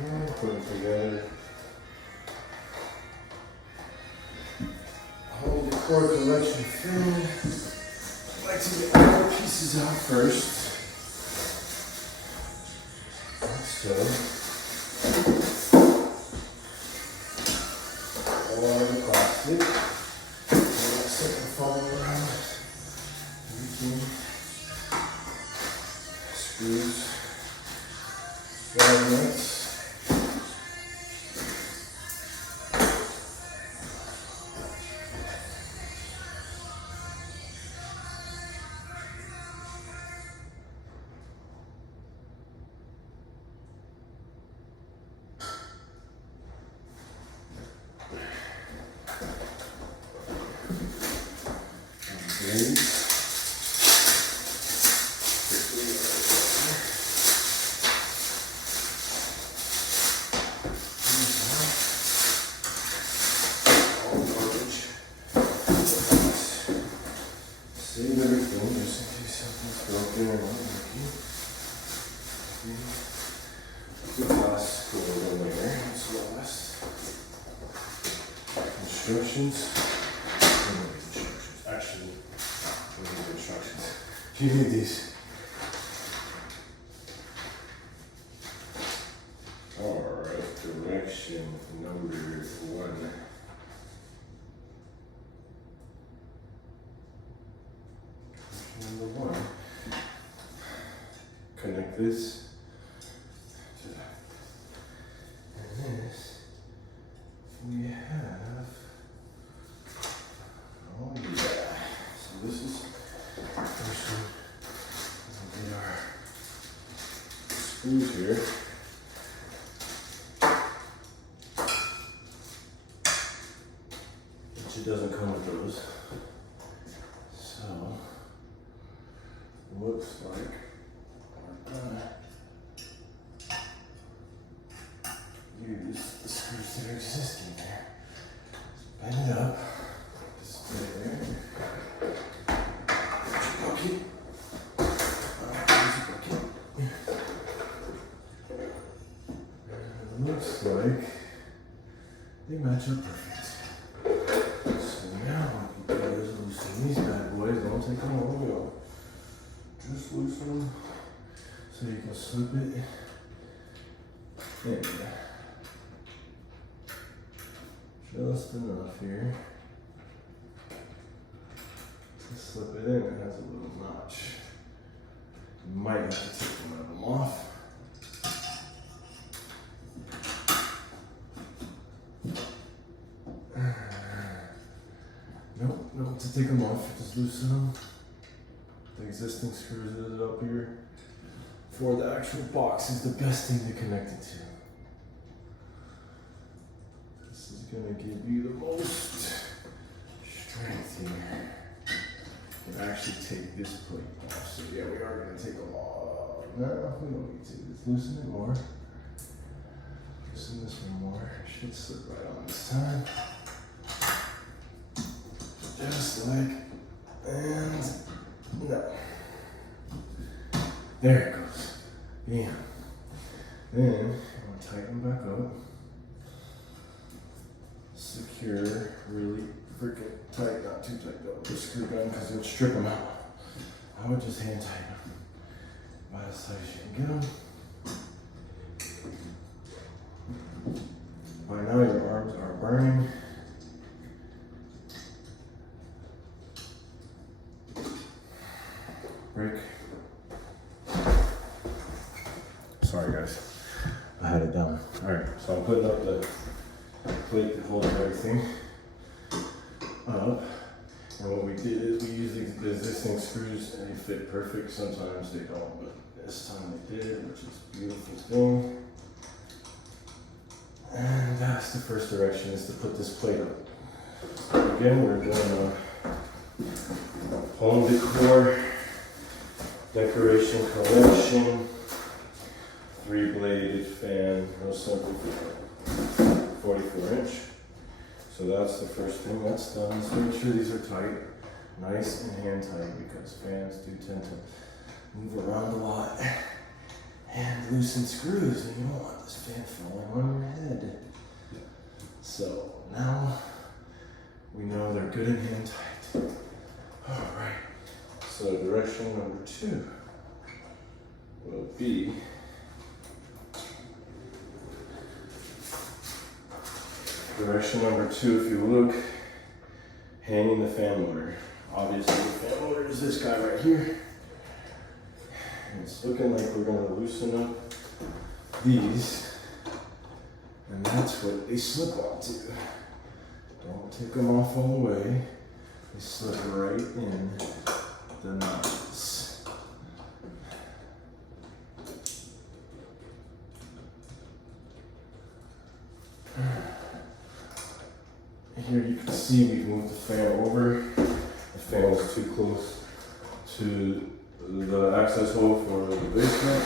Okay, put it together. Hold the core collection filled. I like to get all the pieces out first. Like so. All the plastic. Second foam around. Everything. Screws. Nuts. Save everything just in case something's broken or not working. The glass goes in there, it's lost. Instructions. Actually, those are the instructions. You need these. Alright, direction number 1. Number 1. Connect this to that. And this, we have, oh yeah. So this is first one. We are screws here. Which it doesn't come with those. So looks like we're gonna use the screws that are existing there. Bend it up. Just put it there. Bucket. And it looks like they match up perfect. So now what we do is loosen these bad boys. Don't take them all the way off. Just loosen them so you can slip it in. Just enough here to slip it in. It has a little notch. You might have to take one of them off. Nope, nope, to take them off, just loosen them. The existing screws that is up here for the actual box is the best thing to connect it to. This is going to give you the most strength here. You can actually take this plate off. So yeah, we are going to take them off. No, we don't need to. Just loosen it more. Loosen this one more. Should slip right on this time. Just like, and no. There it goes. Yeah. Then I'm gonna tighten back up. Secure really freaking tight, not too tight though. With a screw gun because it'll strip them out. I would just hand tighten them. About as tight as you can get them. By now your arms are burning. Break. Sorry guys, I had it down. Alright, so I'm putting up the plate that holds everything up. And what we did is we used the existing screws and they fit perfect. Sometimes they don't, but this time they did, which is a beautiful thing. And that's the first direction, is to put this plate up. Again, we're doing a home decor decoration collection, 3-bladed fan, no simple, 44-inch. So that's the first thing that's done. So make sure these are tight, nice and hand tight, because fans do tend to move around a lot. And loosen screws, and you don't want this fan falling on your head. So now we know they're good and hand tight. All right. So direction number 2 will be direction number 2. If you look, hanging the fan motor. Obviously, the fan motor is this guy right here. And it's looking like we're going to loosen up these, and that's what they slip onto. Don't take them off all the way. They slip right in the nuts. Here you can see we've moved the fan over. The fan was too close to the access hole for the basement.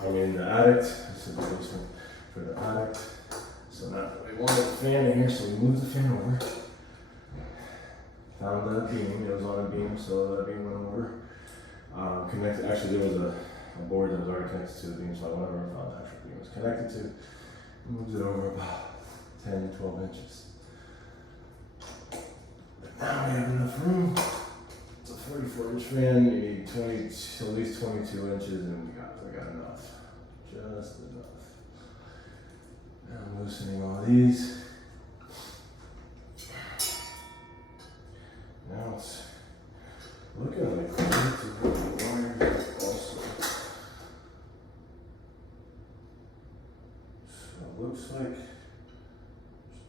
I mean the attic. This is the basement for the attic. So now we wanted the fan in here, so we moved the fan over. Found that beam. It was on a beam, so that beam went over. Connected. Actually, there was a board that was already connected to the beam, so I went over and found the actual beam it was connected to. Moved it over about 10 to 12 inches. Now we have enough room. It's a 44-inch fan. You need at least 22 inches, and we got enough. Just enough. Now I'm loosening all these. Now it's looking like we need to put the wire also. So it looks like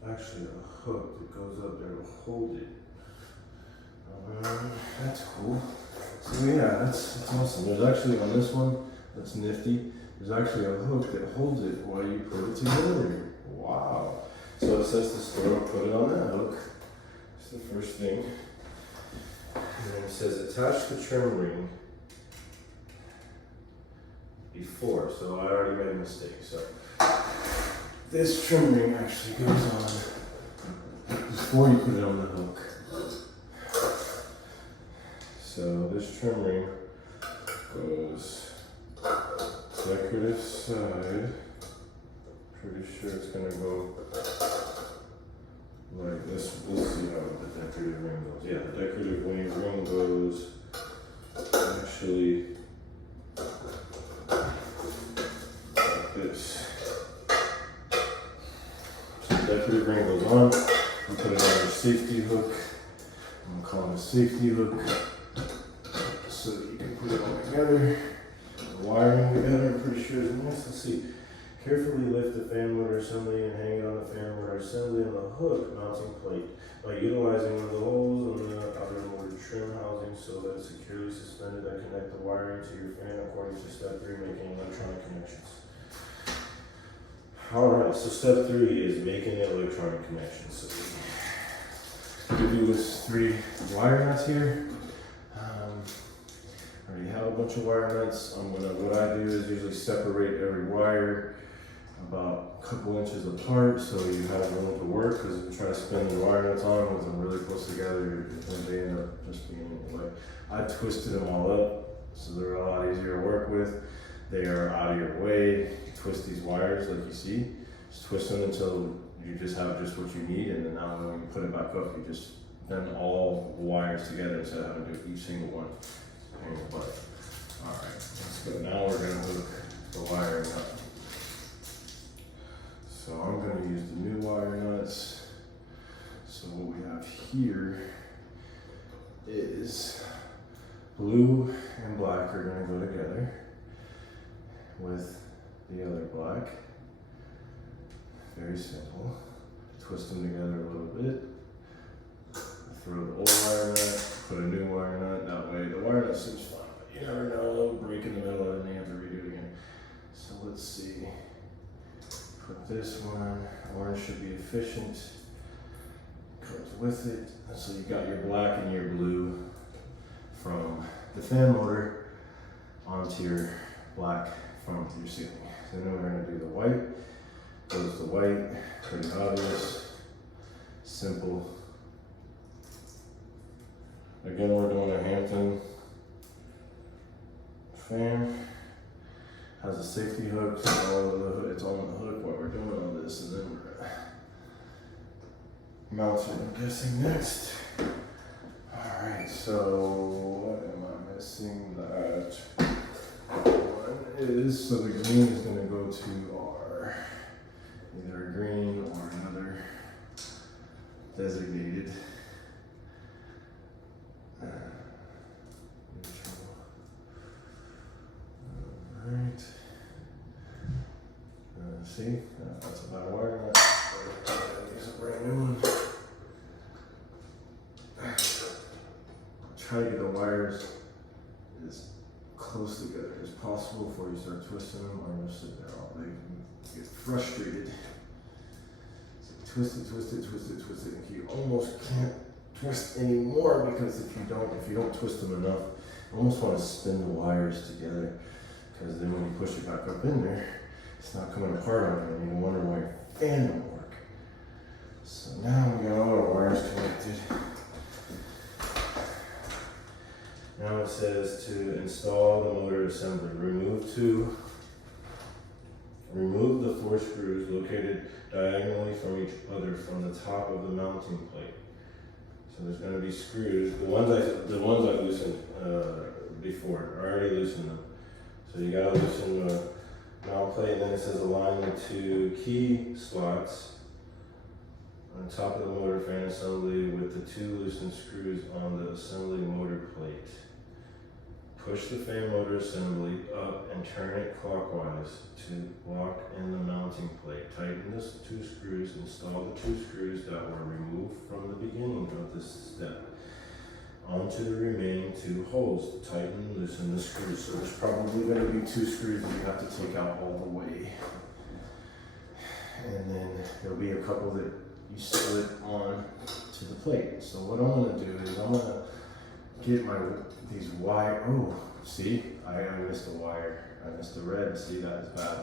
there's actually a hook that goes up there to hold it. That's cool. So yeah, that's awesome. There's actually on this one, that's nifty. There's actually a hook that holds it while you put it together. Wow. So it says to store and put it on that hook. That's the first thing. And then it says attach the trim ring before. So I already made a mistake. So this trim ring actually goes on before you put it on the hook. So this trim ring goes decorative side. Pretty sure it's gonna go like this. We'll see how the decorative ring goes. Yeah, the decorative ring goes actually like this. So the decorative ring goes on. We put it on the safety hook. I'm gonna call it a safety hook, so that you can put it all together. The wiring together, I'm pretty sure is nice. Let's see. Carefully lift the fan motor assembly and hang it on the fan motor assembly on the hook mounting plate by utilizing one of the holes on the outer motor trim housing so that it's securely suspended and connect the wiring to your fan according to step 3, making electronic connections. Alright, so step 3 is making the electronic connections. So we give you this 3 wire nuts here. I already have a bunch of wire nuts. What I do is usually separate every wire about a couple inches apart so you have room to work, because if you try to spin the wire nuts on with them really close together, they end up just being in the way. I've twisted them all up so they're a lot easier to work with. They are out of your way. You twist these wires like you see. Just twist them until you just have just what you need, and then now when you put it back up, you just bend all the wires together instead of having to do each single one. Alright, let's go. Now we're going to hook the wiring up. So I'm going to use the new wire nuts. So what we have here is blue and black are going to go together with the other black. Very simple. Twist them together a little bit. Throw the old wire nut, put a new wire nut. That way the wire nut seems fine, but you never know, it'll break in the middle of it and you have to redo it again. So let's see. Put this one. Orange should be efficient. Comes with it. And so you got your black and your blue from the fan motor onto your black from your ceiling. So then we're going to do the white. Goes the white. Pretty obvious. Simple. Again, we're doing a Hampton fan. has a safety hook, so it's on the hook while we're doing all this, and then we're gonna mount it, I'm guessing, next. Alright, so what am I missing? That one is, so the green is gonna go to our, either a green or another designated neutral. Alright. See, that's a bad wire. Use a brand new one. Try to get the wires as close together as possible before you start twisting them, or you'll sit there all day and get frustrated. So twist it, twist it, twist it, twist it. You almost can't twist anymore because if you don't twist them enough, you almost want to spin the wires together, because then when you push it back up in there, it's not coming apart on you, and you wonder why your fan don't work. So now we got all our wires connected. Now it says to install the motor assembly. Remove the 4 screws located diagonally from each other from the top of the mounting plate. So there's going to be screws. The ones I loosened before, I already loosened them. So you got to loosen the mount plate, and then it says align the 2 key slots on top of the motor fan assembly with the 2 loosened screws on the assembly motor plate. Push the fan motor assembly up and turn it clockwise to lock in the mounting plate. Tighten the 2 screws. Install the 2 screws that were removed from the beginning of this step onto the remaining 2 holes. Tighten and loosen the screws. So there's probably going to be 2 screws that you have to take out all the way. And then there'll be a couple that you slip on to the plate. So what I'm going to do is I'm going to get these wire. Oh, see, I missed a wire. I missed the red. See, that is bad.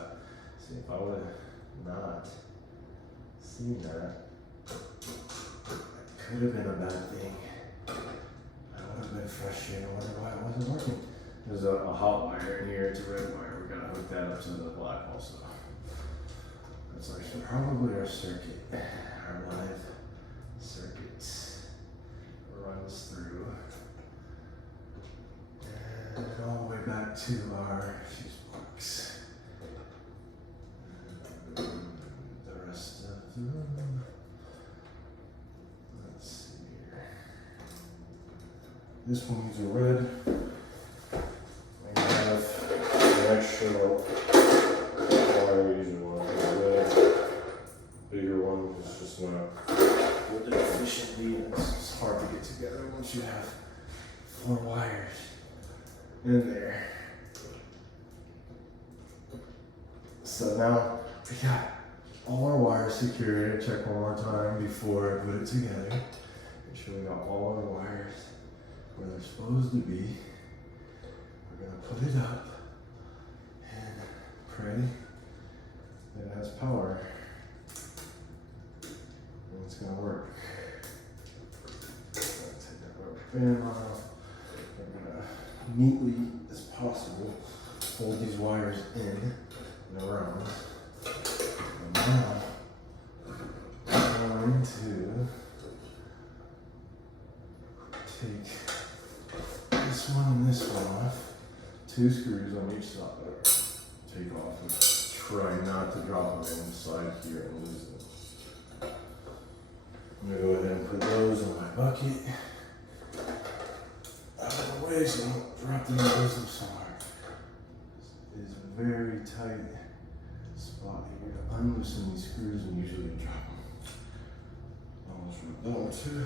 See, if I would have not seen that, it could have been a bad thing. I would have been frustrated. I wonder why it wasn't working. There's a hot wire in here. It's a red wire. We gotta hook that up to the black also. That's probably our circuit. Our live circuit runs through. And all the way back to our fuse box. The rest of them. Let's see here. This one needs a red. I have an extra wire user one. A red, bigger one. It's just not with it efficiently. It's hard to get together once you have 4 wires in there. So now we got all our wires secured. Check one more time before I put it together. Make sure we got all our wires where they're supposed to be. We're gonna put it up and pray that it has power and it's gonna work. Take that rubber band off. We're gonna neatly as possible hold these wires in and around. And now I'm going to take this one and this one off. 2 screws on each side. Take off and try not to drop them inside here and lose them. I'm gonna go ahead and put those in my bucket. Out of the way so I don't drop them and lose them somewhere. This is a very tight spot here to unloosen these screws and usually drop them. Almost ripped that one too.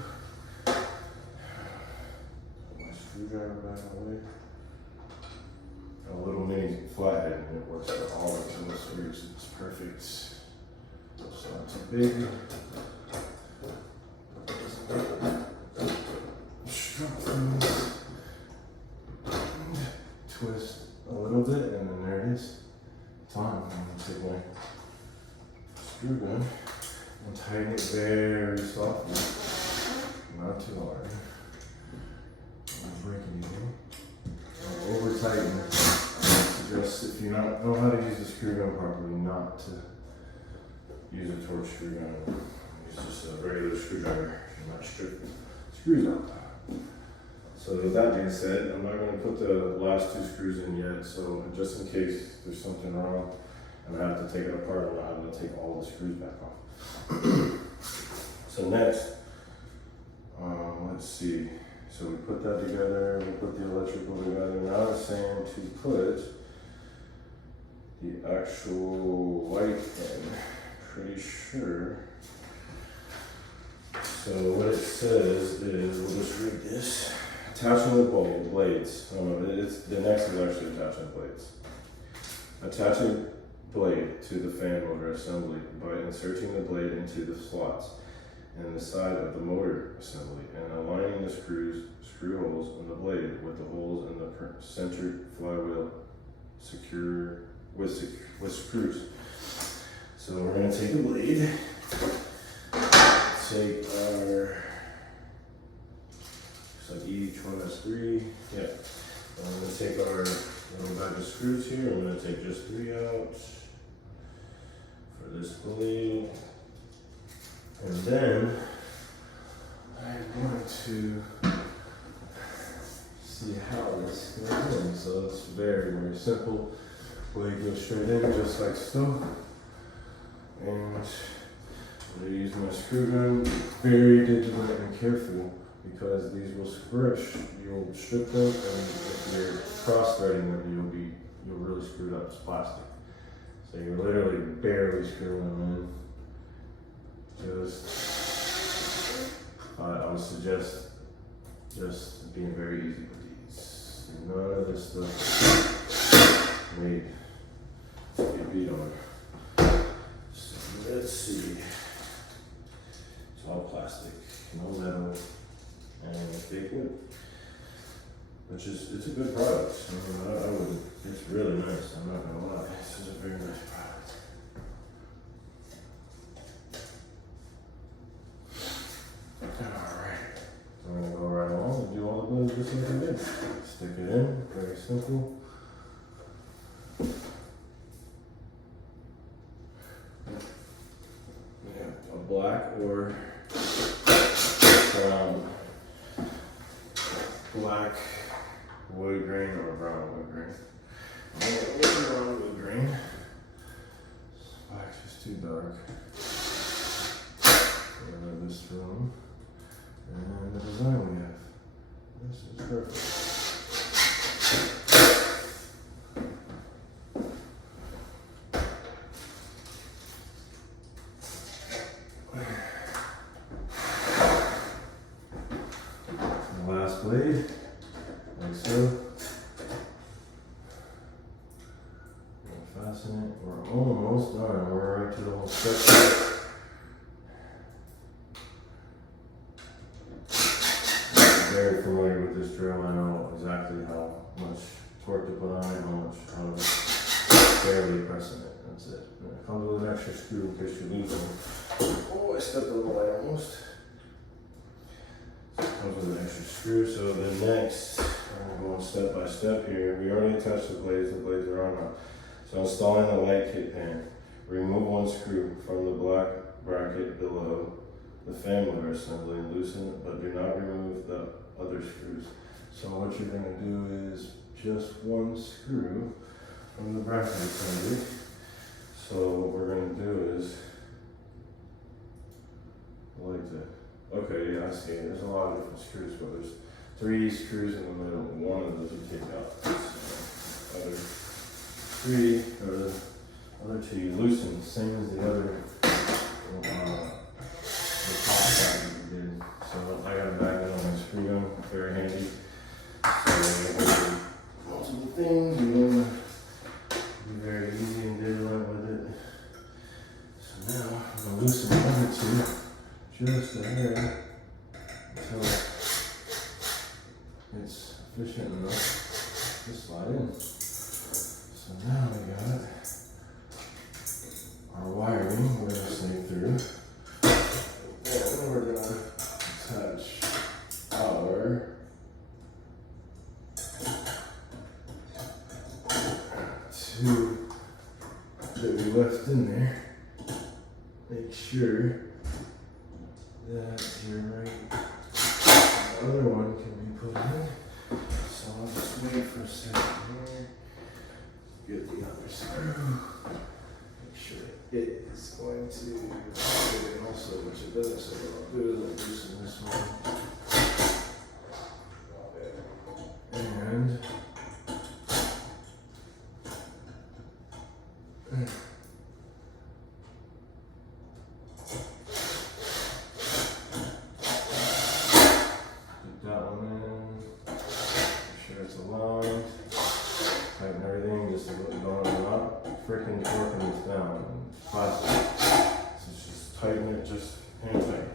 Put my screwdriver back away. A little mini flathead and it works for all of those screws. It's perfect. It's not too big. Strap through. Twist a little bit and then there it is. It's on. I'm going to take my screw gun and tighten it very softly. Not too hard. Don't break anything. Don't over tighten. Just if you're not know how to use the screw gun properly, not to use a torch screw gun. Use just a regular screwdriver and not strip screws out. So with that being said, I'm not going to put the last 2 screws in yet, so just in case there's something wrong and I have to take it apart, I'm not having to take all the screws back off. So next, let's see. So we put that together, we put the electrical together. Now it's saying to put the actual light in. Pretty sure. So what it says is, we'll just read this. Attaching the blades. Oh no, the next is actually attaching blades. Attaching blade to the fan motor assembly by inserting the blade into the slots in the side of the motor assembly and aligning the screw holes in the blade with the holes in the centered flywheel with screws. So we're going to take the blade, take our, so each one has 3, yeah. I'm going to take our little bag of screws here, I'm going to take just 3 out for this blade. And then I'm going to see how this goes in. So it's very, very simple. Blade goes straight in just like so. And I'm going to use my screw gun, very vigilant and careful, because these will squish. You'll strip them, and if you're cross-threading them, you'll really screw up. It's plastic. So you're literally barely screwing them in. I would suggest just being very easy with these. None of this stuff made to get beat on. So let's see. It's all plastic, no metal, and fake wood. Which is, it's a good product. I would, it's really nice, I'm not gonna lie. This is a very nice product. Alright, so I'm gonna go right along and do all the blades just like I did. Stick it in, very simple. We have a black or black wood grain or brown wood grain. Brown wood grain. Black's just too dark. This room, and the design we have. This is perfect. The last blade, like so. Fasten it. We're almost done. We're right to the whole section. Very familiar with this drill. I know exactly how much torque to put on it, how to barely pressing it. That's it. And it comes with an extra screw in case you lose them. Oh, I stepped on the light almost. So it comes with an extra screw. So the next, I'm going step by step here. We already attached the blades are on now. So installing the light kit pan. Remove one screw from the black bracket below the fan motor assembly and loosen it, but do not remove the other screws. So what you're going to do is just one screw from the bracket assembly. So what we're going to do is like that. Okay, yeah, I see. There's a lot of different screws, but there's 3 screws in the middle. One of those you take out. So other 3 or the other 2 you loosen, same as the other. So I got a bag on my screw gun, very handy. So multiple things, you want to be very easy and vigilant with it. So now I'm going to loosen the other 2 just a hair until it's efficient enough to slide in. So now we got our wiring, we're going to snake through. And we're going to attach our to that we left in there. Make sure that your right, the other one can be put in. So I'll just wait for a second here. Get the other screw. Make sure it is going to fit in also, which it doesn't. So what I'll do is I'll loosen this one. And freaking torquing this down and plastic. So just tighten it just hand tight.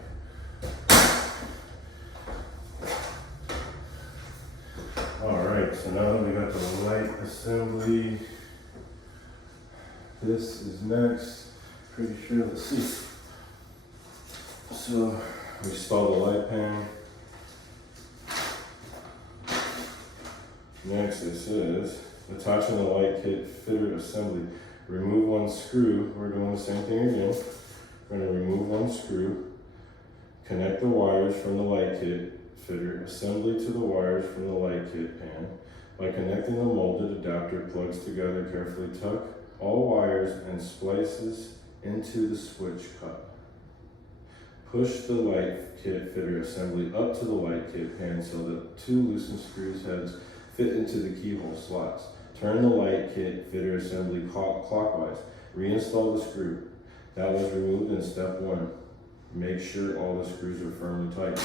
Alright, so now that we got the light assembly, this is next. Pretty sure, let's see. So we install the light pan. Next it says, attaching the light kit fitter assembly. Remove one screw. We're doing the same thing again. We're going to remove one screw. Connect the wires from the light kit fitter assembly to the wires from the light kit pan. By connecting the molded adapter plugs together, carefully tuck all wires and splices into the switch cup. Push the light kit fitter assembly up to the light kit pan so that two loosened screws heads fit into the keyhole slots. Turn the light kit fitter assembly clockwise. Reinstall the screw that was removed in step 1. Make sure all the screws are firmly tight.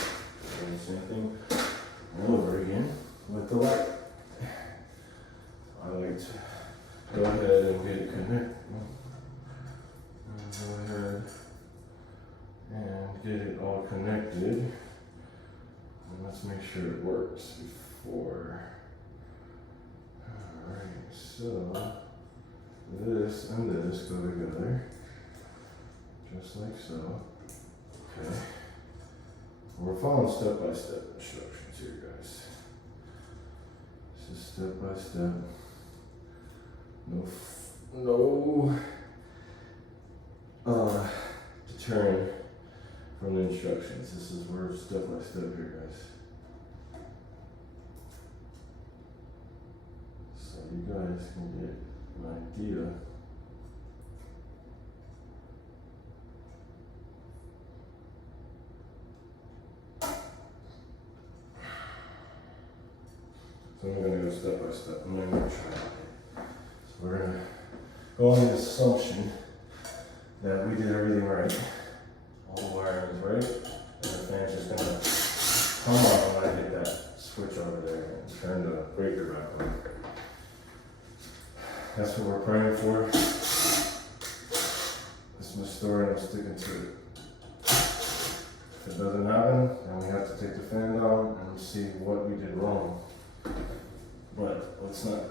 And the same thing over again with the light. I like to go ahead and get it connected. Go ahead and get it all connected. And let's make sure it works before. Alright, so this and this go together, just like so. Okay. We're following step-by-step instructions here, guys. This is step-by-step. No deterring from the instructions. This is where step-by-step here, guys. So you guys can get an idea. So I'm going to go step by step. I'm going to try it. So we're going to go on the assumption that we did everything right. All the wiring is right. And the fan's just going to come on when I hit that switch over there and turn the breaker back on. That's what we're praying for. This is my story and I'm sticking to it. If it doesn't happen, then we have to take the fan down and see what we did wrong. But let's not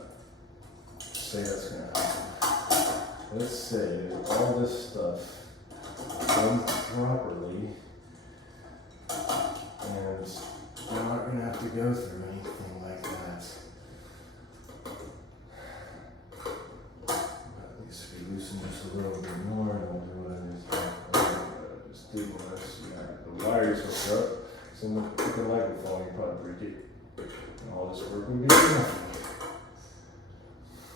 say that's going to happen. Let's say that all this stuff done properly and we're not going to have to go through anything like that. At least we loosen just a little bit more and we'll do what it is. Just do this. The wires hooked up. It's in the freaking microphone, you probably break it. And all this work would be enough.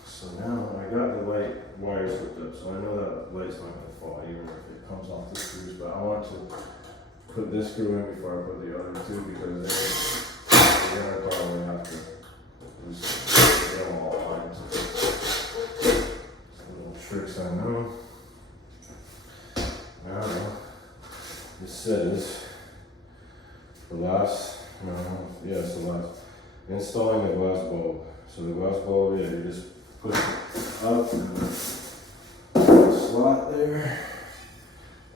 So now I got the light wires hooked up, so I know that light's not going to fall even if it comes off the screws, but I want to put this screw in before I put the other two because they're going to probably have to loosen them all times. Little tricks I know. Now, it says the last, installing the glass bulb. So the glass bulb, you just put it up in the slot there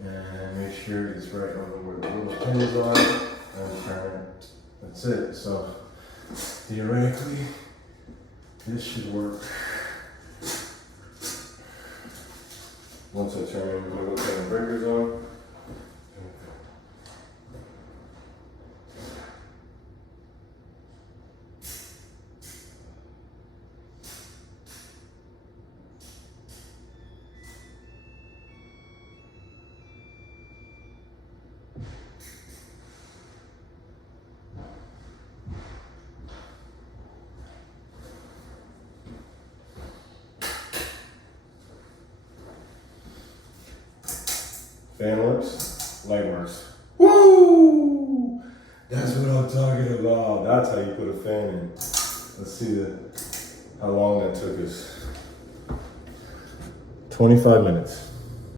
and make sure it's right over where the little pins are and turn it. That's it. So theoretically, this should work. Once I turn the little pin breakers on. Fan works, light works. Woo! That's what I'm talking about. That's how you put a fan in. Let's see how long that took us. 25 minutes.